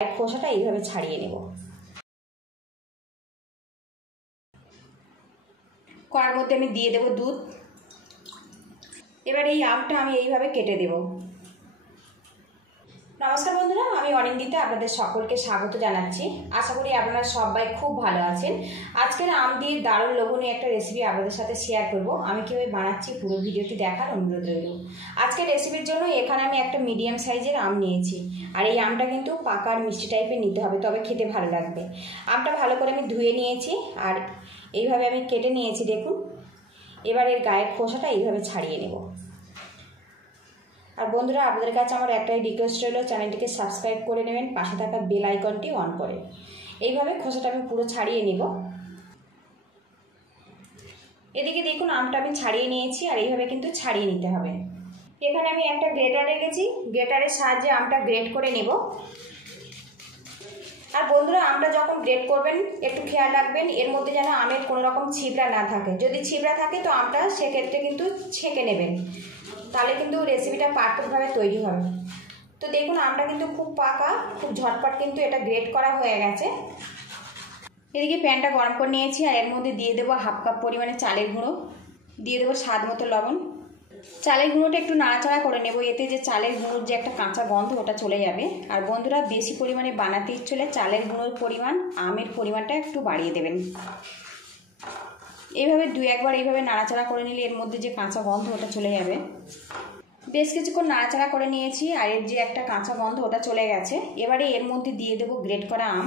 খোসাটা এইভাবে ছাড়িয়ে নেব। কড়ার মধ্যে আমি দিয়ে দেব দুধ। এবার এই আমটা আমি এইভাবে কেটে দেব। নমস্কার বন্ধুরা, আমি অনিন্দিতা, আপনাদের সকলকে স্বাগত জানাচ্ছি। আশা করি আপনারা সবাই খুব ভালো আছেন। আজকের আম দিয়ে দারুণ লোভনীয় একটা রেসিপি আপনাদের সাথে শেয়ার করব। আমি কীভাবে বানাচ্ছি পুরো ভিডিওটি দেখার অনুরোধ রইল। আজকের রেসিপির জন্য এখানে আমি একটা মিডিয়াম সাইজের আম নিয়েছি। আর এই আমটা কিন্তু পাকা আর মিষ্টি টাইপের নিতে হবে, তবে খেতে ভালো লাগবে। আমটা ভালো করে আমি ধুয়ে নিয়েছি আর এইভাবে আমি কেটে নিয়েছি, দেখুন। এবার এর গায়ের খোসাটা এইভাবে ছাড়িয়ে নেব। আর বন্ধুরা, আপনাদের কাছে আমার একটাই রিকোয়েস্ট রইল, চ্যানেলটিকে সাবস্ক্রাইব করে নেবেন, পাশে থাকা বেল আইকনটি অন করে। এইভাবে খোসাটা আমি পুরো ছাড়িয়ে নেব। এদিকে দেখুন আমটা আমি ছাড়িয়ে নিয়েছি আর এইভাবে কিন্তু ছাড়িয়ে নিতে হবে। এখানে আমি একটা গ্রেটার রেখেছি, গ্রেটারের সাহায্যে আমটা গ্রেট করে নেব। আর বন্ধুরা, আমটা যখন গ্রেট করবেন একটু খেয়াল রাখবেন এর মধ্যে যেন আমের কোনো রকম ছিবড়া না থাকে। যদি ছিবড়া থাকে তো আমটা সেক্ষেত্রে কিন্তু ছেঁকে নেবেন, তাহলে কিন্তু রেসিপিটা পারফেক্টভাবে তৈরি হবে। তো দেখুন আমটা কিন্তু খুব পাকা, খুব ঝটপট কিন্তু এটা গ্রেট করা হয়ে গেছে। এদিকে প্যানটা গরম করে নিয়েছি আর এর মধ্যে দিয়ে দেবো হাফ কাপ পরিমাণে চালের গুঁড়ো, দিয়ে দেবো স্বাদ মতো লবণ। চালের গুঁড়োটা একটু নাড়াচাড়া করে নেব, এতে যে চালের গুঁড়োর যে একটা কাঁচা গন্ধ ওটা চলে যাবে। আর বন্ধুরা, বেশি পরিমাণে বানাতে ইচ্ছে হলে চালের গুঁড়োর পরিমাণ, আমের পরিমাণটা একটু বাড়িয়ে দেবেন। এইভাবে দুই একবার এইভাবে নাড়াচাড়া করে নিলে এর মধ্যে যে কাঁচা গন্ধ ওটা চলে যাবে। বেশ কিছুক্ষণ নাড়াচাড়া করে নিয়েছি আর এর যে একটা কাঁচা গন্ধ ওটা চলে গেছে। এবারে এর মধ্যে দিয়ে দেবো গ্রেট করা আম।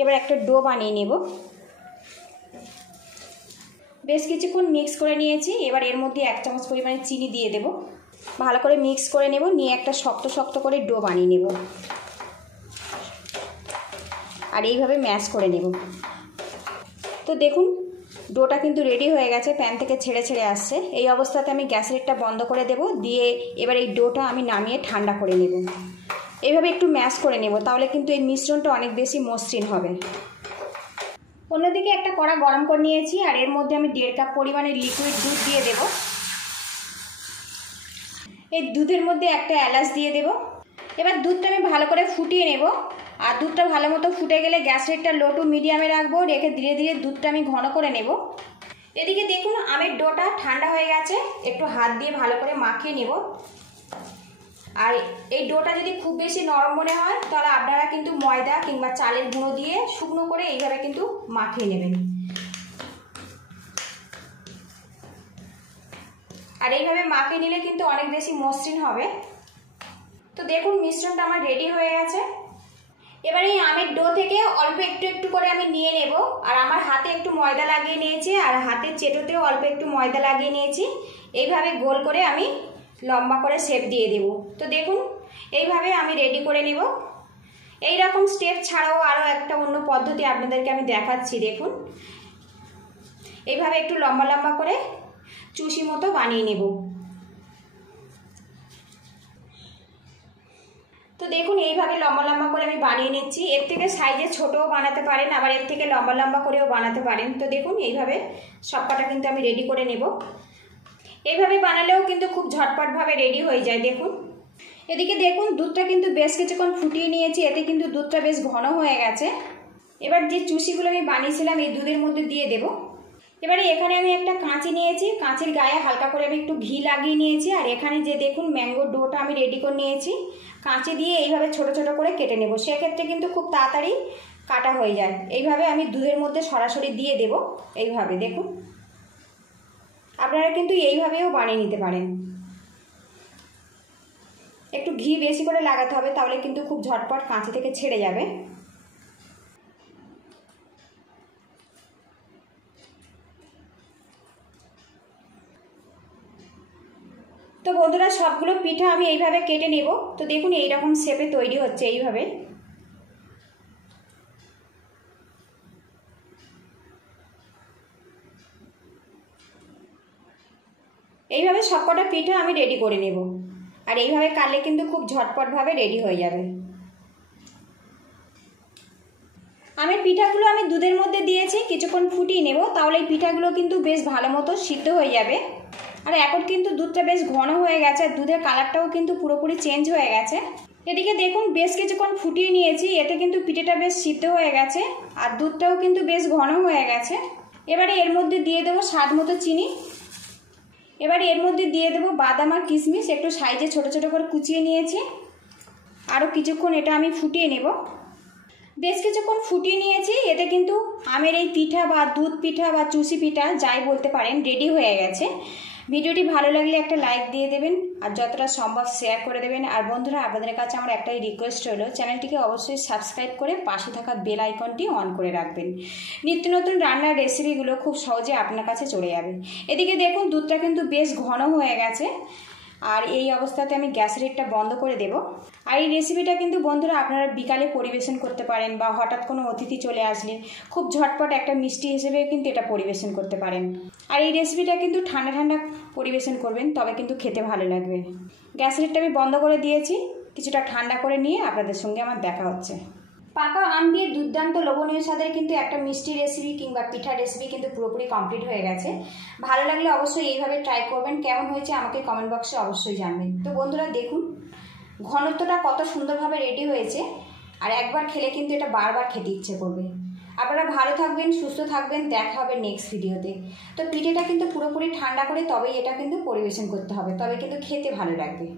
এবার একটা ডো বানিয়ে নেব। বেশ কিছুক্ষণ মিক্স করে নিয়েছি। এবার এর মধ্যে 1 চামচ পরিমাণে চিনি দিয়ে দেব। ভালো করে মিক্স করে নেব, নিয়ে একটা শক্ত শক্ত করে ডো বানিয়ে নেব আর এইভাবে ম্যাশ করে নেব। তো দেখুন ডোটা কিন্তু রেডি হয়ে গেছে, প্যান থেকে ছেড়ে ছেড়ে আসছে। এই অবস্থাতে আমি গ্যাসের একটা বন্ধ করে দেব, দিয়ে এবার এই ডোটা আমি নামিয়ে ঠান্ডা করে নেব। এইভাবে একটু ম্যাশ করে নেব, তাহলে কিন্তু এই মিশ্রণটা অনেক বেশি মসৃণ হবে। অন্যদিকে একটা কড়া গরম করে নিয়েছি আর এর মধ্যে আমি 1.5 কাপ পরিমাণে লিকুইড দুধ দিয়ে দেব। এই দুধের মধ্যে একটা এলাচ দিয়ে দেব। এবার দুধটা আমি ভালো করে ফুটিয়ে নেব। আর দুধটা ভালো মতো ফুটে গেলে গ্যাস রেটটা লো টু মিডিয়ামে রাখবো, রেখে ধীরে ধীরে দুধটা আমি ঘন করে নেব। এদিকে দেখুন আমের ডোটা ঠান্ডা হয়ে গেছে, একটু হাত দিয়ে ভালো করে মাখিয়ে নেব। আর এই ডোটা যদি খুব বেশি নরম মনে হয় তাহলে আপনারা কিন্তু ময়দা কিংবা চালের গুঁড়ো দিয়ে শুকনো করে এইভাবে কিন্তু মাখিয়ে নেবেন। আর এইভাবে মাখিয়ে নিলে কিন্তু অনেক বেশি মসৃণ হবে। তো দেখুন মিশ্রণটা আমার রেডি হয়ে গেছে। এবার এই আমের ডো থেকে অল্প একটু একটু করে আমি নিয়ে নেব। আর আমার হাতে একটু ময়দা লাগিয়ে নিয়েছি আর হাতের চেটোতেও অল্প একটু ময়দা লাগিয়ে নিয়েছি। এইভাবে গোল করে আমি লম্বা করে শেপ দিয়ে দেব। তো দেখুন এইভাবে আমি রেডি করে নেব। এই রকম স্টেপ ছাড়াও আরও একটা অন্য পদ্ধতি আপনাদেরকে আমি দেখাচ্ছি। দেখুন এইভাবে একটু লম্বা লম্বা করে চুষি মতো বানিয়ে নেব। তো দেখুন এইভাবে লম্বা লম্বা করে আমি বানিয়ে নিচ্ছি। এর থেকে সাইজে ছোটও বানাতে পারেন, আবার এর থেকে লম্বা লম্বা করেও বানাতে পারেন। তো দেখুন এইভাবে সবকটা কিন্তু আমি রেডি করে নেব। এইভাবে বানালেও কিন্তু খুব ঝটপটভাবে রেডি হয়ে যায়। দেখুন এদিকে দেখুন দুধটা কিন্তু বেশ কিছুক্ষণ ফুটিয়ে নিয়েছি, এতে কিন্তু দুধটা বেশ ঘন হয়ে গেছে। এবার যে চুষিগুলো আমি বানিয়েছিলাম এই দুধের মধ্যে দিয়ে দেব। এবারে এখানে আমি একটা কাঁচি নিয়েছি, কাঁচির গায়ে হালকা করে আমি একটু ঘি লাগিয়ে নিয়েছি। আর এখানে যে দেখুন ম্যাঙ্গোর ডোটা আমি রেডি করে নিয়েছি, কাঁচি দিয়ে এইভাবে ছোট ছোট করে কেটে নেব। সেক্ষেত্রে কিন্তু খুব তাড়াতাড়ি কাটা হয়ে যায়। এইভাবে আমি দুধের মধ্যে সরাসরি দিয়ে দেব। এইভাবে দেখুন আপনারা কিন্তু এইভাবেও বানিয়ে নিতে পারেন। একটু ঘি বেশি করে লাগাতে হবে, তাহলে কিন্তু খুব ঝটপট কাঁচি থেকে ছেড়ে যাবে। তো বন্ধুরা, সবগুলো পিঠা আমি এইভাবে কেটে নেব। তো দেখুন এইরকম শেপে তৈরি হচ্ছে। এইভাবে এইভাবে সবকটা পিঠা আমি রেডি করে নেব। আর এইভাবে কাটলে কিন্তু খুব ঝটপটভাবে রেডি হয়ে যাবে। আমের পিঠাগুলো আমি দুধের মধ্যে দিয়েছি, কিছুক্ষণ ফুটিয়ে নেব, তাহলে এই পিঠাগুলো কিন্তু বেশ ভালো মতো সিদ্ধ হয়ে যাবে। আর এখন কিন্তু দুধটা বেশ ঘন হয়ে গেছে, আর দুধের কালারটাও কিন্তু পুরোপুরি চেঞ্জ হয়ে গেছে। এদিকে দেখুন বেশ কিছুক্ষণ ফুটিয়ে নিয়েছি, এতে কিন্তু পিঠেটা বেশ সিদ্ধ হয়ে গেছে আর দুধটাও কিন্তু বেশ ঘন হয়ে গেছে। এবারে এর মধ্যে দিয়ে দেবো স্বাদ মতো চিনি। এবারে এর মধ্যে দিয়ে দেবো বাদাম আর কিশমিশ, একটু সাইজে ছোট ছোট করে কুচিয়ে নিয়েছি। আরও কিছুক্ষণ এটা আমি ফুটিয়ে নেব। বেশ কিছুক্ষণ ফুটিয়ে নিয়েছি, এতে কিন্তু আমের এই পিঠা বা দুধ পিঠা বা চুষি পিঠা যাই বলতে পারেন রেডি হয়ে গেছে। ভিডিওটি ভালো লাগলে একটা লাইক দিয়ে দেবেন আর যতটা সম্ভব শেয়ার করে দেবেন। আর বন্ধুরা, আপনাদের কাছে আমার একটাই রিকোয়েস্ট হলো, চ্যানেলটিকে অবশ্যই সাবস্ক্রাইব করে পাশে থাকা বেল আইকনটি অন করে রাখবেন। নিত্য নতুন রান্নার রেসিপিগুলো খুব সহজে আপনার কাছে চলে যাবে। এদিকে দেখুন দুধটা কিন্তু বেশ ঘন হয়ে গেছে, আর এই অবস্থাতে আমি গ্যাসের হিটটা বন্ধ করে দেব। আর এই রেসিপিটা কিন্তু বন্ধুরা আপনারা বিকালে পরিবেশন করতে পারেন, বা হঠাৎ কোনো অতিথি চলে আসলে খুব ঝটপট একটা মিষ্টি হিসেবে কিন্তু এটা পরিবেশন করতে পারেন। আর এই রেসিপিটা কিন্তু ঠান্ডা ঠান্ডা পরিবেশন করবেন, তবে কিন্তু খেতে ভালো লাগবে। গ্যাসের হিটটা আমি বন্ধ করে দিয়েছি, কিছুটা ঠান্ডা করে নিয়ে আপনাদের সঙ্গে আমার দেখা হচ্ছে। পাকা আম দিয়ে দুর্দান্ত লোভনীয় স্বাদের কিন্তু একটা মিষ্টি রেসিপি কিংবা পিঠা রেসিপি কিন্তু পুরোপুরি কমপ্লিট হয়ে গেছে। ভালো লাগলে অবশ্যই এইভাবে ট্রাই করবেন। কেমন হয়েছে আমাকে কমেন্ট বক্সে অবশ্যই জানবেন। তো বন্ধুরা দেখুন ঘনত্বটা কত সুন্দরভাবে রেডি হয়েছে, আর একবার খেলে কিন্তু এটা বারবার খেতে ইচ্ছে করবে। আপনারা ভালো থাকবেন, সুস্থ থাকবেন, দেখা হবে নেক্সট ভিডিওতে। তো পিঠেটা কিন্তু পুরোপুরি ঠান্ডা করে তবেই এটা কিন্তু পরিবেশন করতে হবে, তবে কিন্তু খেতে ভালো লাগবে।